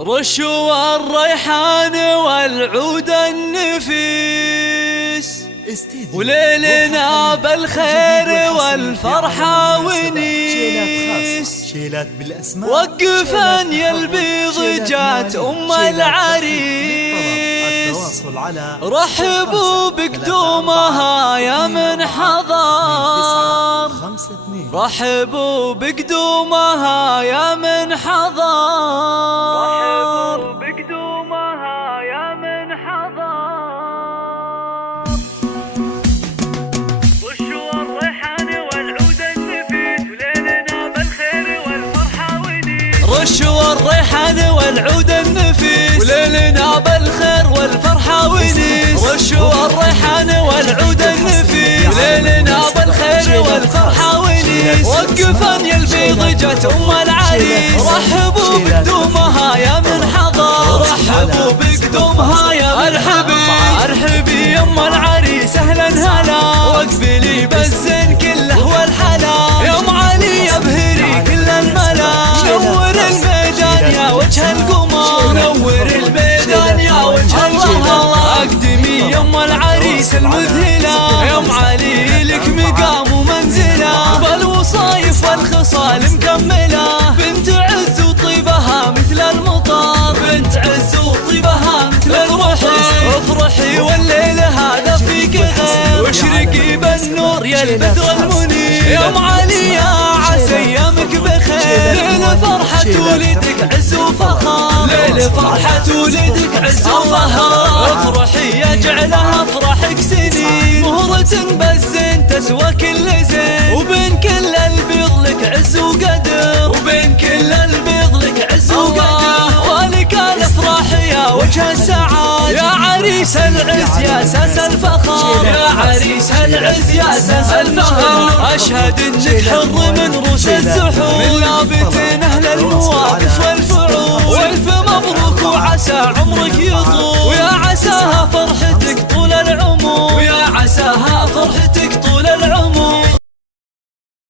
رشوا الريحان والعود النفيس وليلنا بالخير والفرحة ونيس. وقفان يا البيض جات أم العريس، رحبوا بقدومها يا من حضر، رحبوا بقدومها يا من حضر، بقدومها يا من حضر. رشوا الريحان والعود النفيس وليلنا بالخير والفرحة ونيس. رشوا الريحان والعود النفيس وليلنا بالخير والفرحة ونيس. رشوا الريحان والعود النفيس وليلنا بالخير والفرحة ونيس. وقفان يا البيض جت أم العريس، رحبوا بقدومها يا من حضر، رحبوا بقدومها يا من حضر. ارحبي يا ام العريس اهلا هلا، واقبلي بالزين كله والحلا، يا ام علي ابهري كل الملا. نور الميدان يا وجه القمر، نور الميدان يا وجه القمر. اقدمي يا ام العريس المذهله، يا ام علي لك مقام ومنزله، بالوصايف والخصال مكمله. بنت عز وطيبها مثل المطر، بنت عز وطيبها مثل المطر. افرحي والليل هذا فيك غير، واشرقي بالنور يا البدر المنير. يا ام علي يا عسى ايامك بخير، ليل فرحة ولدك عز وفخر، ليل فرحة ولدك عز وفخر. افرحي يجعلها افراحك سنين، مهرة بالزين تسوى كل زين. وبين كل البيض لك عز وقدر، وبين كل البيض لك عز وقدر. ولك الافراح يا وجه السعاد، يا عريس العز يا اساس الفخر، يا عريس العز يا اساس الفخر. اشهد انك حر من روس الزحور، من لابتين اهل المواقف والفعول. والف مبروك وعسى عمرك يطول،